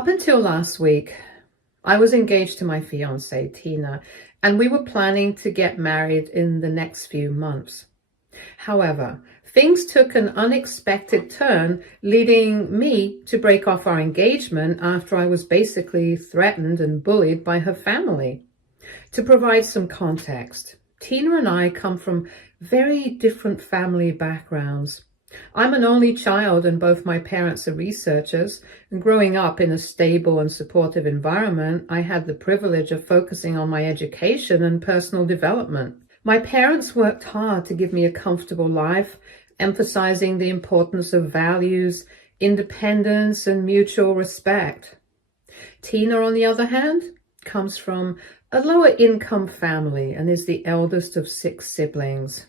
Up until last week, I was engaged to my fiance, Tina, and we were planning to get married in the next few months. However, things took an unexpected turn, leading me to break off our engagement after I was basically threatened and bullied by her family. To provide some context, Tina and I come from very different family backgrounds. I'm an only child and both my parents are researchers, and growing up in a stable and supportive environment, I had the privilege of focusing on my education and personal development. My parents worked hard to give me a comfortable life, emphasizing the importance of values, independence, and mutual respect. Tina, on the other hand, comes from a lower income family and is the eldest of 6 siblings.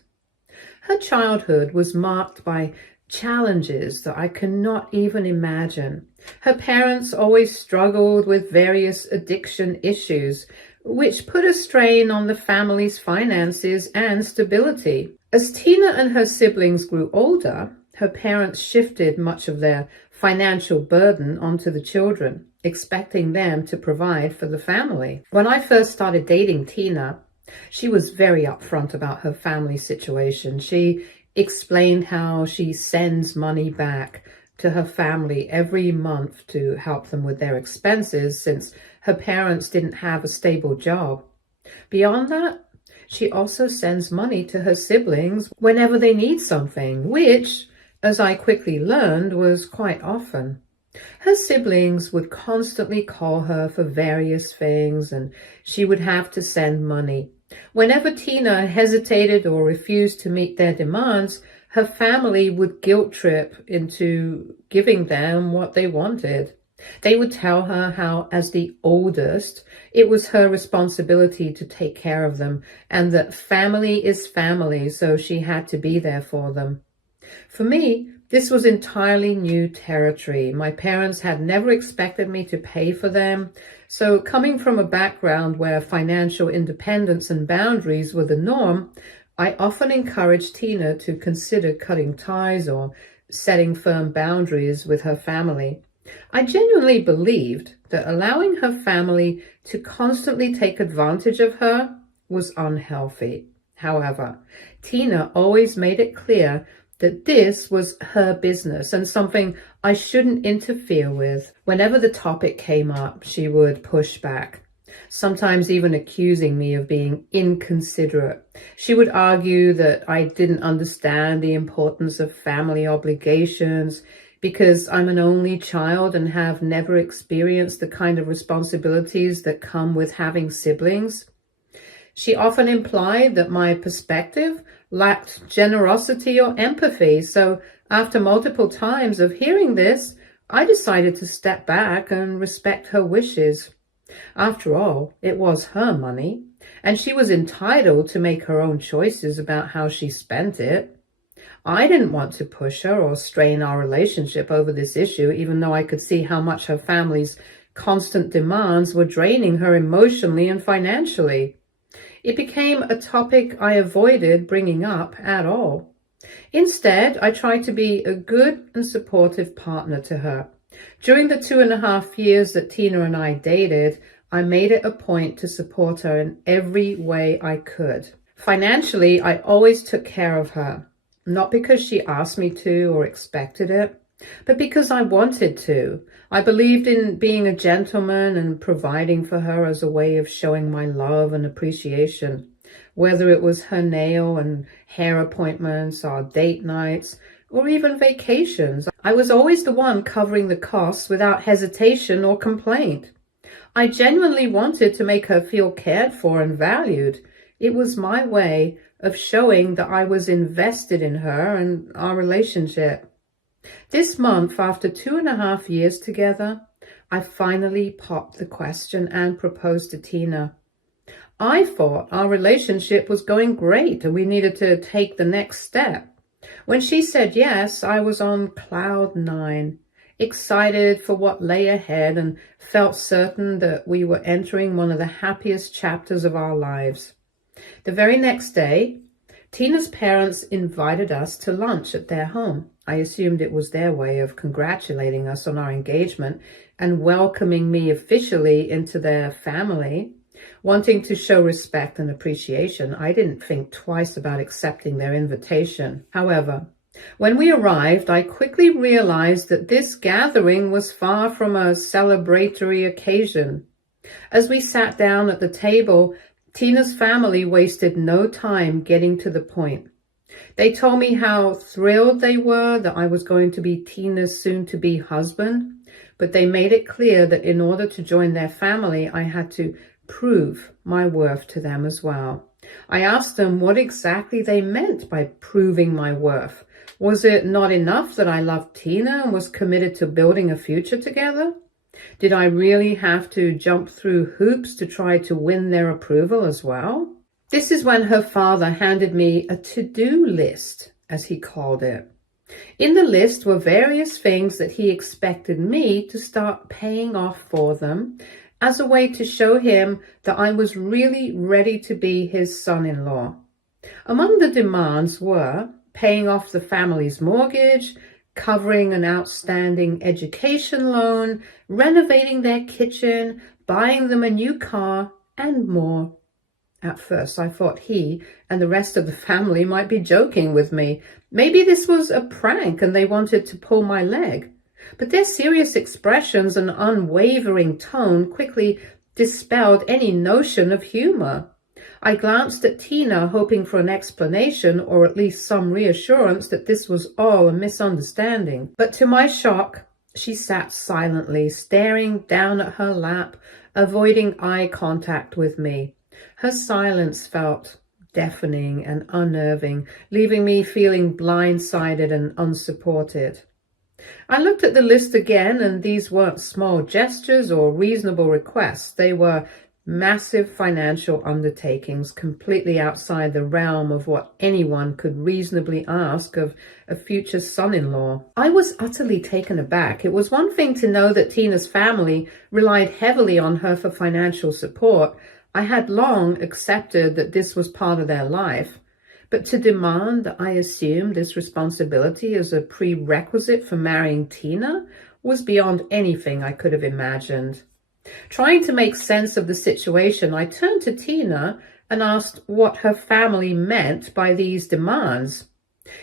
Her childhood was marked by challenges that I cannot even imagine. Her parents always struggled with various addiction issues, which put a strain on the family's finances and stability. As Tina and her siblings grew older, her parents shifted much of their financial burden onto the children, expecting them to provide for the family. When I first started dating Tina, she was very upfront about her family situation. She explained how she sends money back to her family every month to help them with their expenses since her parents didn't have a stable job. Beyond that, she also sends money to her siblings whenever they need something, which, as I quickly learned, was quite often. Her siblings would constantly call her for various things, and she would have to send money. Whenever Tina hesitated or refused to meet their demands, her family would guilt trip into giving them what they wanted. They would tell her how, as the oldest, it was her responsibility to take care of them, and that family is family, so she had to be there for them. For me, this was entirely new territory. My parents had never expected me to pay for them, so coming from a background where financial independence and boundaries were the norm, I often encouraged Tina to consider cutting ties or setting firm boundaries with her family. I genuinely believed that allowing her family to constantly take advantage of her was unhealthy. However, Tina always made it clear that this was her business and something I shouldn't interfere with. Whenever the topic came up, she would push back, sometimes even accusing me of being inconsiderate. She would argue that I didn't understand the importance of family obligations because I'm an only child and have never experienced the kind of responsibilities that come with having siblings. She often implied that my perspective lacked generosity or empathy, so after multiple times of hearing this, I decided to step back and respect her wishes. After all, it was her money, and she was entitled to make her own choices about how she spent it. I didn't want to push her or strain our relationship over this issue, even though I could see how much her family's constant demands were draining her emotionally and financially. It became a topic I avoided bringing up at all. Instead, I tried to be a good and supportive partner to her. During the 2.5 years that Tina and I dated, I made it a point to support her in every way I could. Financially, I always took care of her, not because she asked me to or expected it, but because I wanted to. I believed in being a gentleman and providing for her as a way of showing my love and appreciation, whether it was her nail and hair appointments, our date nights, or even vacations. I was always the one covering the costs without hesitation or complaint. I genuinely wanted to make her feel cared for and valued. It was my way of showing that I was invested in her and our relationship. This month, after 2.5 years together, I finally popped the question and proposed to Tina. I thought our relationship was going great and we needed to take the next step. When she said yes, I was on cloud 9, excited for what lay ahead and felt certain that we were entering one of the happiest chapters of our lives. The very next day, Tina's parents invited us to lunch at their home. I assumed it was their way of congratulating us on our engagement and welcoming me officially into their family. Wanting to show respect and appreciation, I didn't think twice about accepting their invitation. However, when we arrived, I quickly realized that this gathering was far from a celebratory occasion. As we sat down at the table, Tina's family wasted no time getting to the point. They told me how thrilled they were that I was going to be Tina's soon-to-be husband, but they made it clear that in order to join their family, I had to prove my worth to them as well. I asked them what exactly they meant by proving my worth. Was it not enough that I loved Tina and was committed to building a future together? Did I really have to jump through hoops to try to win their approval as well? This is when her father handed me a to-do list, as he called it. In the list were various things that he expected me to start paying off for them as a way to show him that I was really ready to be his son-in-law. Among the demands were paying off the family's mortgage, covering an outstanding education loan, renovating their kitchen, buying them a new car, and more. At first, I thought he and the rest of the family might be joking with me. Maybe this was a prank and they wanted to pull my leg. But their serious expressions and unwavering tone quickly dispelled any notion of humor. I glanced at Tina, hoping for an explanation or at least some reassurance that this was all a misunderstanding. But to my shock, she sat silently, staring down at her lap, avoiding eye contact with me. Her silence felt deafening and unnerving, leaving me feeling blindsided and unsupported. I looked at the list again, and these weren't small gestures or reasonable requests. They were massive financial undertakings completely outside the realm of what anyone could reasonably ask of a future son-in-law. I was utterly taken aback. It was one thing to know that Tina's family relied heavily on her for financial support. I had long accepted that this was part of their life, but to demand that I assume this responsibility as a prerequisite for marrying Tina was beyond anything I could have imagined. Trying to make sense of the situation, I turned to Tina and asked what her family meant by these demands.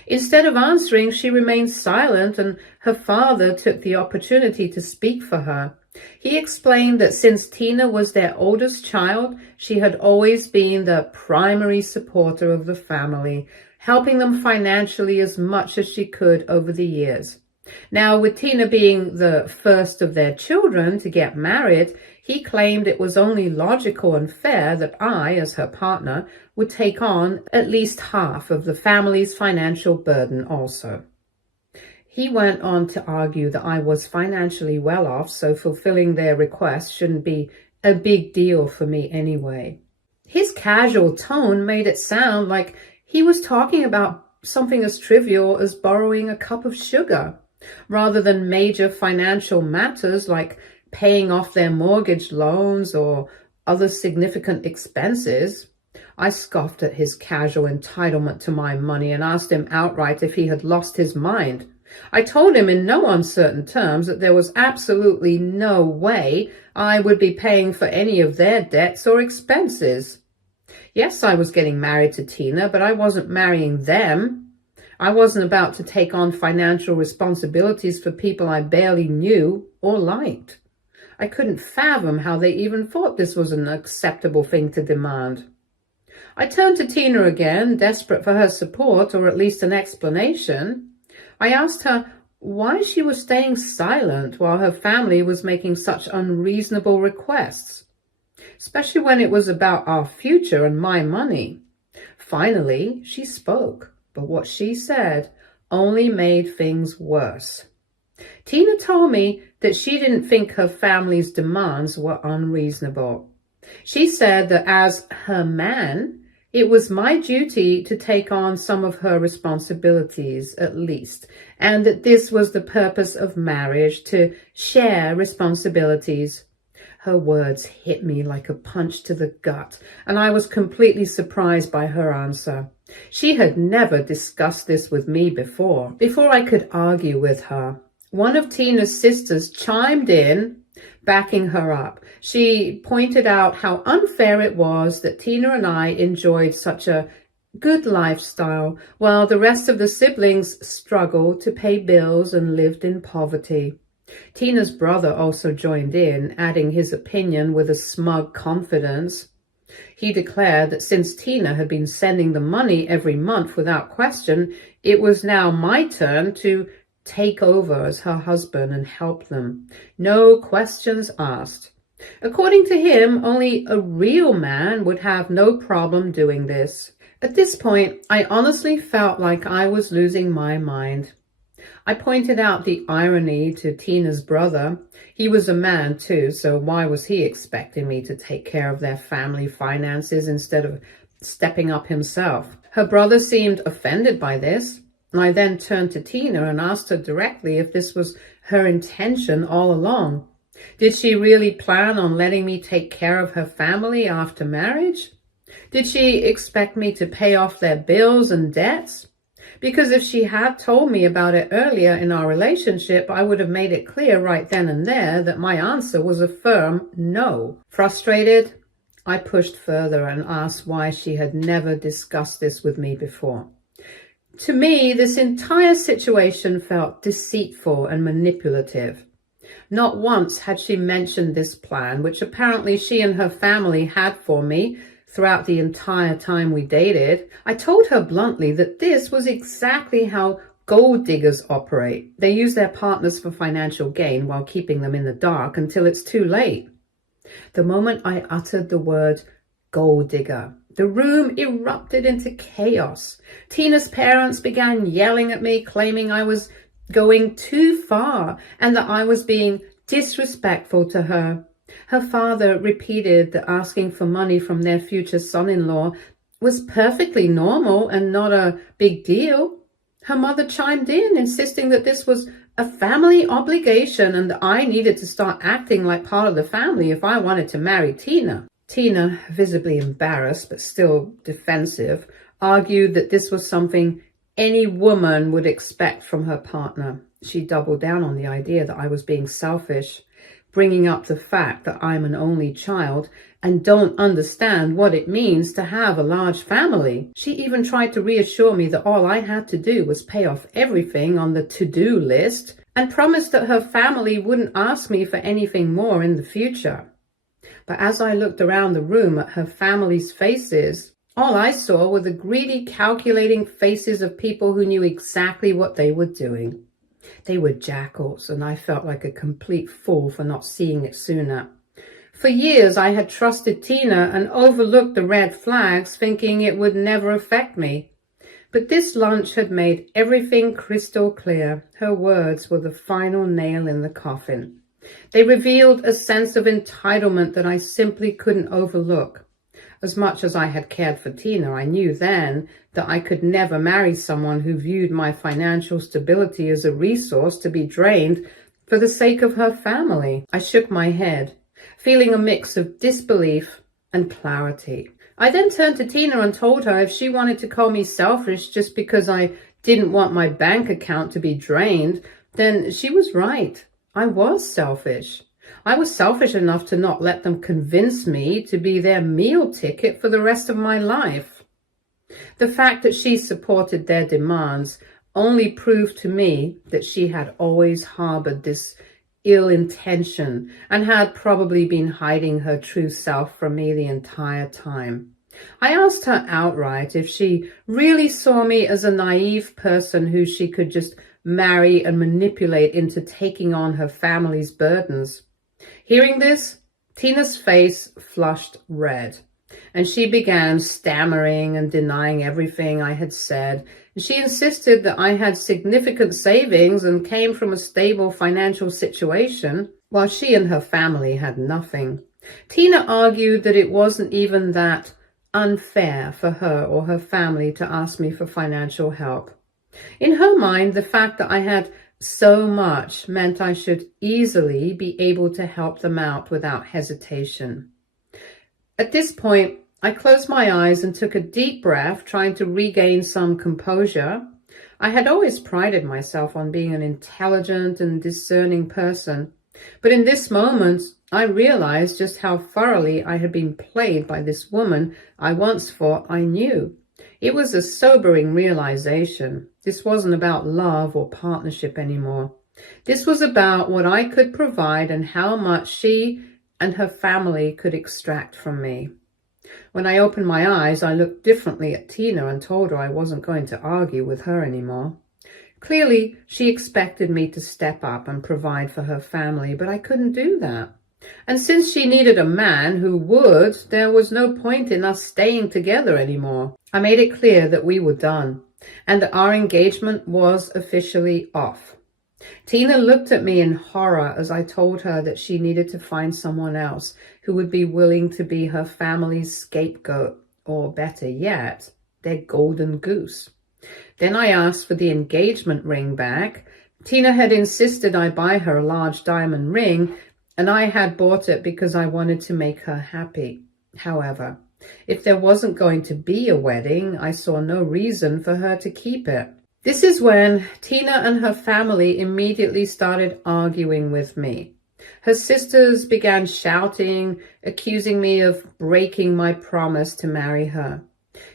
Instead of answering, she remained silent, and her father took the opportunity to speak for her. He explained that since Tina was their oldest child, she had always been the primary supporter of the family, helping them financially as much as she could over the years. Now, with Tina being the first of their children to get married, he claimed it was only logical and fair that I, as her partner, would take on at least half of the family's financial burden also. He went on to argue that I was financially well off, so fulfilling their request shouldn't be a big deal for me anyway. His casual tone made it sound like he was talking about something as trivial as borrowing a cup of sugar, rather than major financial matters like paying off their mortgage loans or other significant expenses. I scoffed at his casual entitlement to my money and asked him outright if he had lost his mind. I told him in no uncertain terms that there was absolutely no way I would be paying for any of their debts or expenses. Yes, I was getting married to Tina, but I wasn't marrying them. I wasn't about to take on financial responsibilities for people I barely knew or liked. I couldn't fathom how they even thought this was an acceptable thing to demand. I turned to Tina again, desperate for her support or at least an explanation. I asked her why she was staying silent while her family was making such unreasonable requests, especially when it was about our future and my money. Finally, she spoke. But what she said only made things worse. Tina told me that she didn't think her family's demands were unreasonable. She said that as her man, it was my duty to take on some of her responsibilities at least, and that this was the purpose of marriage, to share responsibilities. Her words hit me like a punch to the gut, and I was completely surprised by her answer. She had never discussed this with me before. Before I could argue with her, one of Tina's sisters chimed in, backing her up. She pointed out how unfair it was that Tina and I enjoyed such a good lifestyle, while the rest of the siblings struggled to pay bills and lived in poverty. Tina's brother also joined in, adding his opinion with a smug confidence. He declared that since Tina had been sending the money every month without question, it was now my turn to take over as her husband and help them. No questions asked. According to him, only a real man would have no problem doing this. At this point, I honestly felt like I was losing my mind. I pointed out the irony to Tina's brother. He was a man too, so why was he expecting me to take care of their family finances instead of stepping up himself? Her brother seemed offended by this. I then turned to Tina and asked her directly if this was her intention all along. Did she really plan on letting me take care of her family after marriage? Did she expect me to pay off their bills and debts? Because if she had told me about it earlier in our relationship, I would have made it clear right then and there that my answer was a firm no. Frustrated, I pushed further and asked why she had never discussed this with me before. To me, this entire situation felt deceitful and manipulative. Not once had she mentioned this plan, which apparently she and her family had for me throughout the entire time we dated. I told her bluntly that this was exactly how gold diggers operate. They use their partners for financial gain while keeping them in the dark until it's too late. The moment I uttered the word gold digger, the room erupted into chaos. Tina's parents began yelling at me, claiming I was going too far and that I was being disrespectful to her. Her father repeated that asking for money from their future son-in-law was perfectly normal and not a big deal. Her mother chimed in, insisting that this was a family obligation and that I needed to start acting like part of the family if I wanted to marry Tina. Tina, visibly embarrassed but still defensive, argued that this was something any woman would expect from her partner. She doubled down on the idea that I was being selfish, bringing up the fact that I'm an only child and don't understand what it means to have a large family. She even tried to reassure me that all I had to do was pay off everything on the to-do list and promised that her family wouldn't ask me for anything more in the future. But as I looked around the room at her family's faces, all I saw were the greedy, calculating faces of people who knew exactly what they were doing. They were jackals, and I felt like a complete fool for not seeing it sooner. For years, I had trusted Tina and overlooked the red flags, thinking it would never affect me. But this lunch had made everything crystal clear. Her words were the final nail in the coffin. They revealed a sense of entitlement that I simply couldn't overlook. As much as I had cared for Tina, I knew then that I could never marry someone who viewed my financial stability as a resource to be drained for the sake of her family. I shook my head, feeling a mix of disbelief and clarity. I then turned to Tina and told her if she wanted to call me selfish just because I didn't want my bank account to be drained, then she was right. I was selfish. I was selfish enough to not let them convince me to be their meal ticket for the rest of my life. The fact that she supported their demands only proved to me that she had always harbored this ill intention and had probably been hiding her true self from me the entire time. I asked her outright if she really saw me as a naive person who she could just marry and manipulate into taking on her family's burdens. Hearing this, Tina's face flushed red, and she began stammering and denying everything I had said. She insisted that I had significant savings and came from a stable financial situation, while she and her family had nothing. Tina argued that it wasn't even that unfair for her or her family to ask me for financial help. In her mind, the fact that I had So much meant I should easily be able to help them out without hesitation. At this point, I closed my eyes and took a deep breath, trying to regain some composure. I had always prided myself on being an intelligent and discerning person, but in this moment, I realized just how thoroughly I had been played by this woman I once thought I knew. It was a sobering realization. This wasn't about love or partnership anymore. This was about what I could provide and how much she and her family could extract from me. When I opened my eyes, I looked differently at Tina and told her I wasn't going to argue with her anymore. Clearly, she expected me to step up and provide for her family, but I couldn't do that. And since she needed a man who would, there was no point in us staying together anymore. I made it clear that we were done and that our engagement was officially off. Tina looked at me in horror as I told her that she needed to find someone else who would be willing to be her family's scapegoat, or better yet, their golden goose. Then I asked for the engagement ring back. Tina had insisted I buy her a large diamond ring, and I had bought it because I wanted to make her happy. However, if there wasn't going to be a wedding, I saw no reason for her to keep it. This is when Tina and her family immediately started arguing with me. Her sisters began shouting, accusing me of breaking my promise to marry her.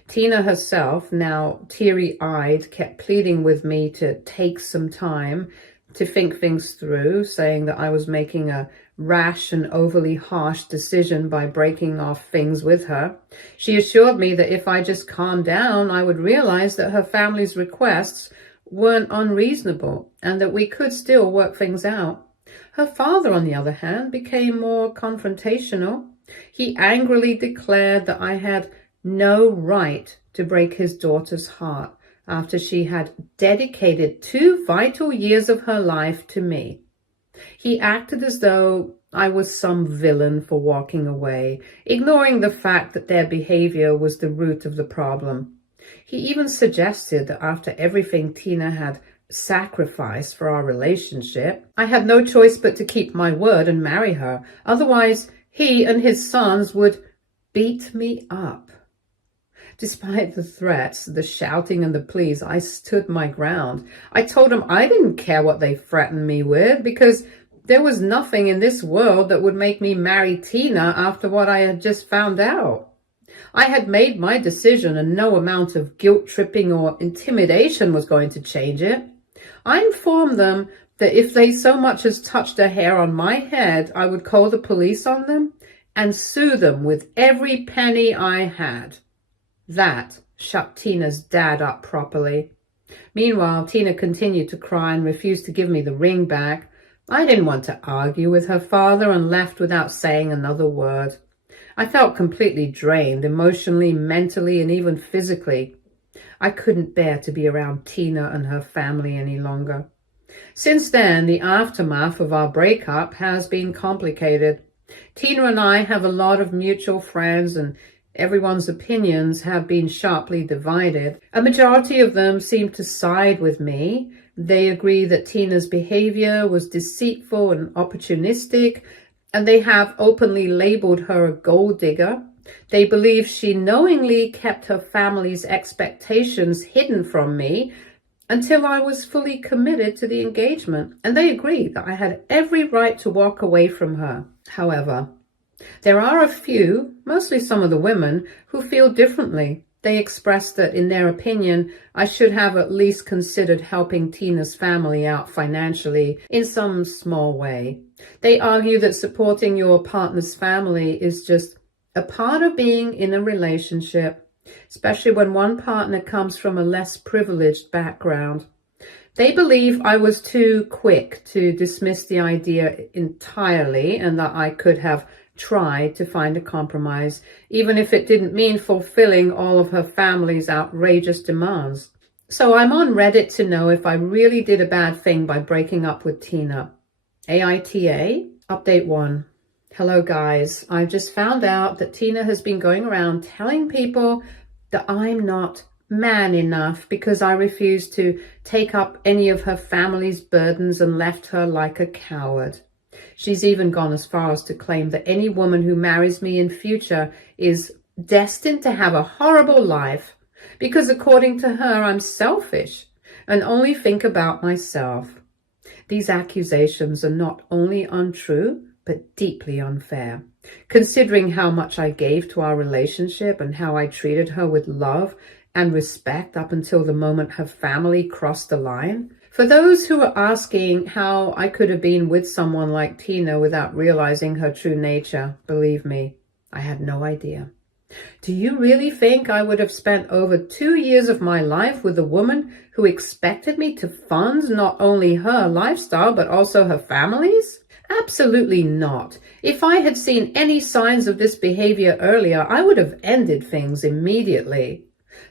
Tina herself, now teary-eyed, kept pleading with me to take some time to think things through, saying that I was making a rash and overly harsh decision by breaking off things with her. She assured me that if I just calmed down, I would realize that her family's requests weren't unreasonable and that we could still work things out. Her father, on the other hand, became more confrontational. He angrily declared that I had no right to break his daughter's heart after she had dedicated 2 vital years of her life to me. He acted as though I was some villain for walking away, ignoring the fact that their behavior was the root of the problem. He even suggested that after everything Tina had sacrificed for our relationship, I had no choice but to keep my word and marry her. Otherwise, he and his sons would beat me up. Despite the threats, the shouting and the pleas, I stood my ground. I told them I didn't care what they threatened me with because there was nothing in this world that would make me marry Tina after what I had just found out. I had made my decision and no amount of guilt-tripping or intimidation was going to change it. I informed them that if they so much as touched a hair on my head, I would call the police on them and sue them with every penny I had. That shut Tina's dad up properly. Meanwhile, Tina continued to cry and refused to give me the ring back. I didn't want to argue with her father and left without saying another word. I felt completely drained, emotionally, mentally, and even physically. I couldn't bear to be around Tina and her family any longer. Since then, the aftermath of our breakup has been complicated. Tina and I have a lot of mutual friends and everyone's opinions have been sharply divided. A majority of them seem to side with me. They agree that Tina's behavior was deceitful and opportunistic, and they have openly labeled her a gold digger. They believe she knowingly kept her family's expectations hidden from me until I was fully committed to the engagement, and they agree that I had every right to walk away from her. However, there are a few, mostly some of the women, who feel differently. They express that, in their opinion, I should have at least considered helping Tina's family out financially in some small way. They argue that supporting your partner's family is just a part of being in a relationship, especially when one partner comes from a less privileged background. They believe I was too quick to dismiss the idea entirely and that I could have tried to find a compromise, even if it didn't mean fulfilling all of her family's outrageous demands. So I'm on Reddit to know if I really did a bad thing by breaking up with Tina. AITA, Update 1. Hello guys, I've just found out that Tina has been going around telling people that I'm not man enough because I refused to take up any of her family's burdens and left her like a coward. She's even gone as far as to claim that any woman who marries me in future is destined to have a horrible life because, according to her, I'm selfish and only think about myself. These accusations are not only untrue, but deeply unfair, considering how much I gave to our relationship and how I treated her with love and respect up until the moment her family crossed the line. For those who are asking how I could have been with someone like Tina without realizing her true nature, believe me, I had no idea. Do you really think I would have spent over 2 years of my life with a woman who expected me to fund not only her lifestyle, but also her family's? Absolutely not. If I had seen any signs of this behavior earlier, I would have ended things immediately.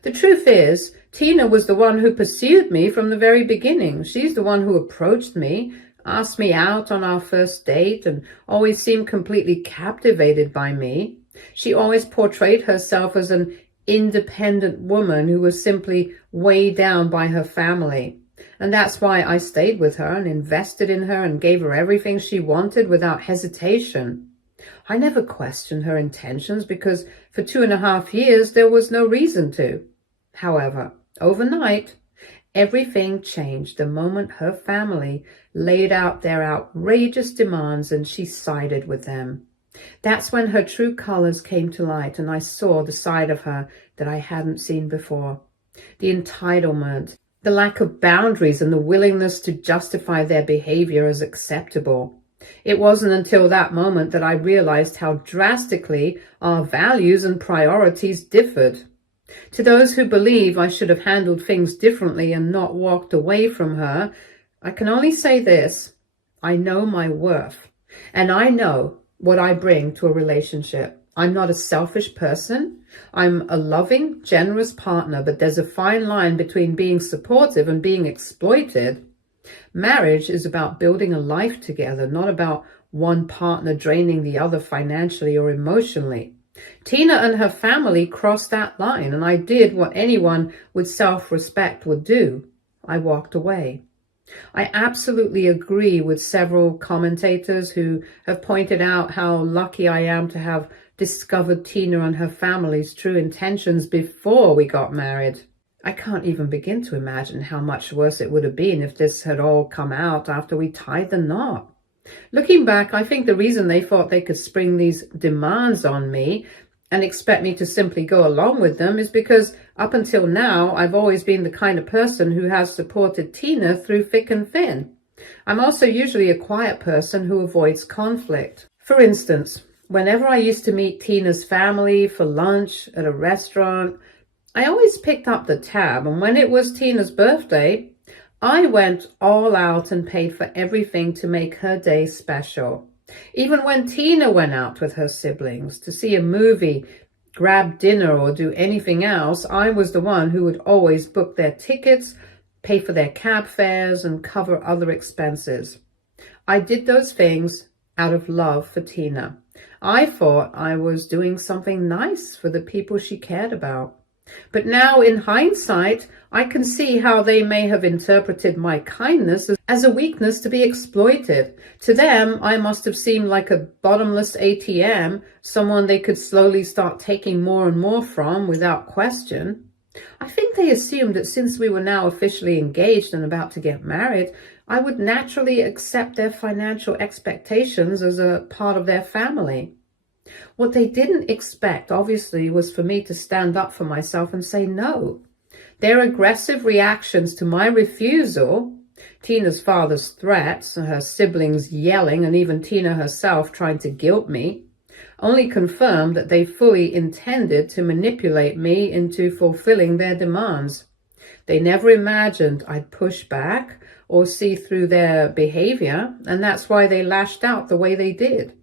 The truth is, Tina was the one who pursued me from the very beginning. She's the one who approached me, asked me out on our first date, and always seemed completely captivated by me. She always portrayed herself as an independent woman who was simply weighed down by her family. And that's why I stayed with her and invested in her and gave her everything she wanted without hesitation. I never questioned her intentions because for 2.5 years there was no reason to. However, overnight, everything changed the moment her family laid out their outrageous demands and she sided with them. That's when her true colors came to light and I saw the side of her that I hadn't seen before. The entitlement, the lack of boundaries, and the willingness to justify their behavior as acceptable. It wasn't until that moment that I realized how drastically our values and priorities differed. To those who believe I should have handled things differently and not walked away from her, I can only say this: I know my worth, and I know what I bring to a relationship. I'm not a selfish person. I'm a loving, generous partner, but there's a fine line between being supportive and being exploited. Marriage is about building a life together, not about one partner draining the other financially or emotionally. Tina and her family crossed that line, and I did what anyone with self-respect would do. I walked away. I absolutely agree with several commentators who have pointed out how lucky I am to have discovered Tina and her family's true intentions before we got married. I can't even begin to imagine how much worse it would have been if this had all come out after we tied the knot. Looking back, I think the reason they thought they could spring these demands on me and expect me to simply go along with them is because up until now, I've always been the kind of person who has supported Tina through thick and thin. I'm also usually a quiet person who avoids conflict. For instance, whenever I used to meet Tina's family for lunch at a restaurant, I always picked up the tab, and when it was Tina's birthday, I went all out and paid for everything to make her day special. Even when Tina went out with her siblings to see a movie, grab dinner, or do anything else, I was the one who would always book their tickets, pay for their cab fares, and cover other expenses. I did those things out of love for Tina. I thought I was doing something nice for the people she cared about. But now, in hindsight, I can see how they may have interpreted my kindness as a weakness to be exploited. To them, I must have seemed like a bottomless ATM, someone they could slowly start taking more and more from without question. I think they assumed that since we were now officially engaged and about to get married, I would naturally accept their financial expectations as a part of their family. What they didn't expect, obviously, was for me to stand up for myself and say no. Their aggressive reactions to my refusal, Tina's father's threats, her siblings yelling, and even Tina herself trying to guilt me, only confirmed that they fully intended to manipulate me into fulfilling their demands. They never imagined I'd push back or see through their behavior, and that's why they lashed out the way they did.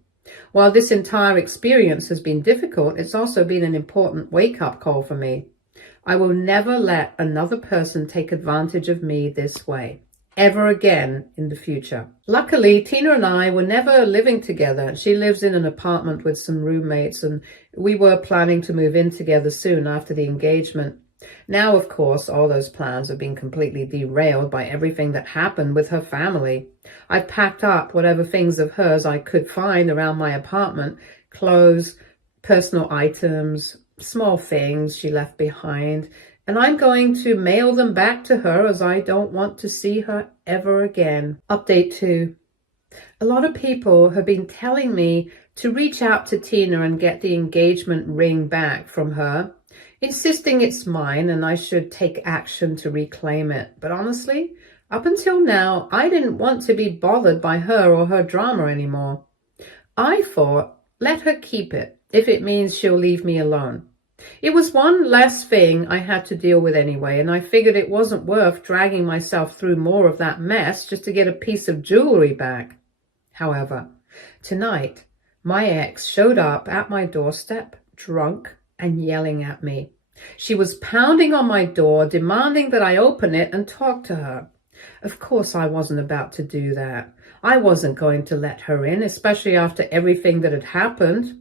While this entire experience has been difficult, it's also been an important wake-up call for me. I will never let another person take advantage of me this way, ever again in the future. Luckily, Tina and I were never living together. She lives in an apartment with some roommates, and we were planning to move in together soon after the engagement. Now, of course, all those plans have been completely derailed by everything that happened with her family. I've packed up whatever things of hers I could find around my apartment, clothes, personal items, small things she left behind, and I'm going to mail them back to her as I don't want to see her ever again. Update 2. A lot of people have been telling me to reach out to Tina and get the engagement ring back from her, insisting it's mine and I should take action to reclaim it. But honestly, up until now, I didn't want to be bothered by her or her drama anymore. I thought, let her keep it if it means she'll leave me alone. It was one less thing I had to deal with anyway, and I figured it wasn't worth dragging myself through more of that mess just to get a piece of jewelry back. However, tonight, my ex showed up at my doorstep, drunk and yelling at me. She was pounding on my door, demanding that I open it and talk to her. Of course, I wasn't about to do that. I wasn't going to let her in, especially after everything that had happened.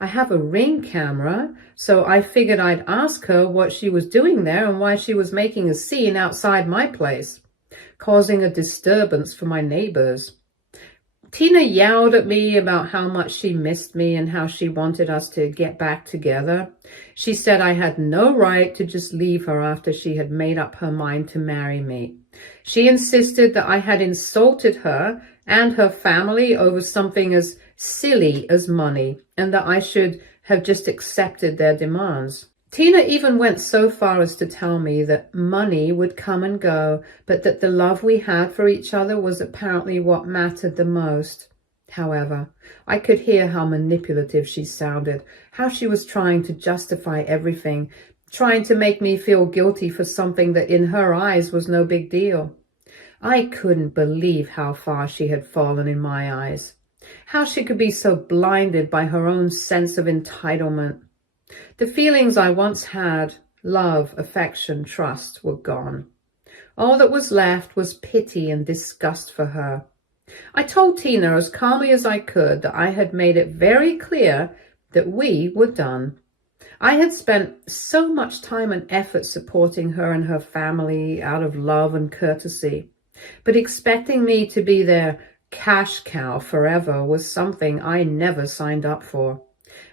I have a Ring camera, so I figured I'd ask her what she was doing there and why she was making a scene outside my place, causing a disturbance for my neighbors. Tina yelled at me about how much she missed me and how she wanted us to get back together. She said I had no right to just leave her after she had made up her mind to marry me. She insisted that I had insulted her and her family over something as silly as money, and that I should have just accepted their demands. Tina even went so far as to tell me that money would come and go, but that the love we had for each other was apparently what mattered the most. However, I could hear how manipulative she sounded, how she was trying to justify everything, trying to make me feel guilty for something that in her eyes was no big deal. I couldn't believe how far she had fallen in my eyes, how she could be so blinded by her own sense of entitlement. The feelings I once had, love, affection, trust, were gone. All that was left was pity and disgust for her. I told Tina as calmly as I could that I had made it very clear that we were done. I had spent so much time and effort supporting her and her family out of love and courtesy, but expecting me to be their cash cow forever was something I never signed up for.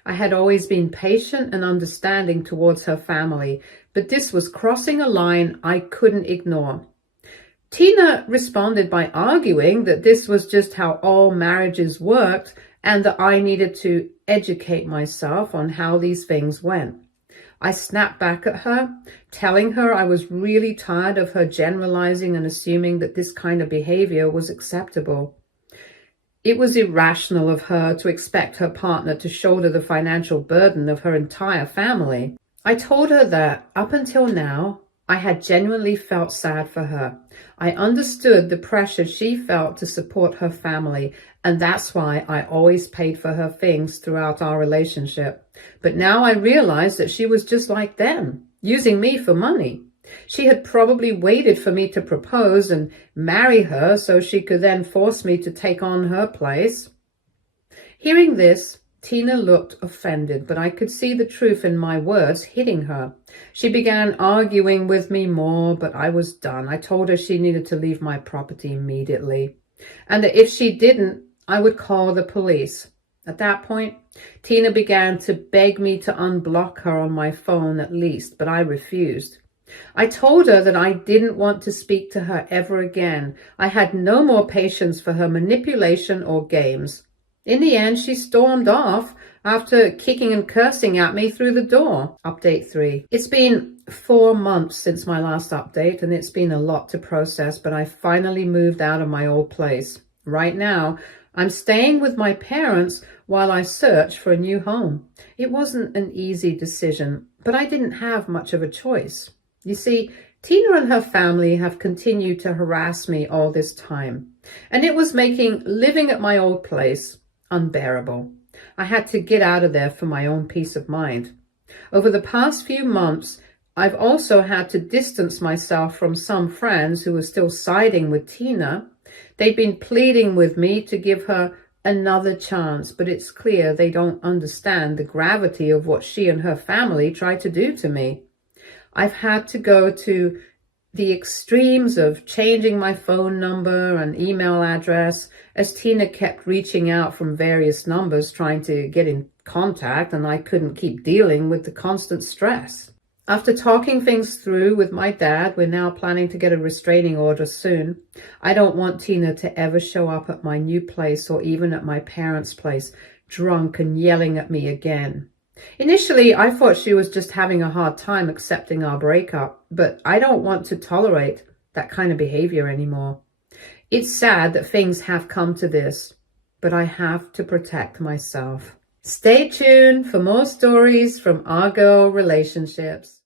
I had always been patient and understanding towards her family, but this was crossing a line I couldn't ignore. Tina responded by arguing that this was just how all marriages worked and that I needed to educate myself on how these things went. I snapped back at her, telling her I was really tired of her generalizing and assuming that this kind of behavior was acceptable. It was irrational of her to expect her partner to shoulder the financial burden of her entire family. I told her that, up until now, I had genuinely felt sad for her. I understood the pressure she felt to support her family, and that's why I always paid for her things throughout our relationship. But now I realized that she was just like them, using me for money. She had probably waited for me to propose and marry her so she could then force me to take on her place. Hearing this, Tina looked offended, but I could see the truth in my words hitting her. She began arguing with me more, but I was done. I told her she needed to leave my property immediately, and that if she didn't, I would call the police. At that point, Tina began to beg me to unblock her on my phone at least, but I refused. I told her that I didn't want to speak to her ever again. I had no more patience for her manipulation or games. In the end, she stormed off after kicking and cursing at me through the door. Update 3. It's been 4 months since my last update, and it's been a lot to process, but I finally moved out of my old place. Right now, I'm staying with my parents while I search for a new home. It wasn't an easy decision, but I didn't have much of a choice. You see, Tina and her family have continued to harass me all this time, and it was making living at my old place unbearable. I had to get out of there for my own peace of mind. Over the past few months, I've also had to distance myself from some friends who were still siding with Tina. They've been pleading with me to give her another chance, but it's clear they don't understand the gravity of what she and her family tried to do to me. I've had to go to the extremes of changing my phone number and email address as Tina kept reaching out from various numbers trying to get in contact, and I couldn't keep dealing with the constant stress. After talking things through with my dad, we're now planning to get a restraining order soon. I don't want Tina to ever show up at my new place or even at my parents' place drunk and yelling at me again. Initially, I thought she was just having a hard time accepting our breakup, but I don't want to tolerate that kind of behavior anymore. It's sad that things have come to this, but I have to protect myself. Stay tuned for more stories from our girl relationships.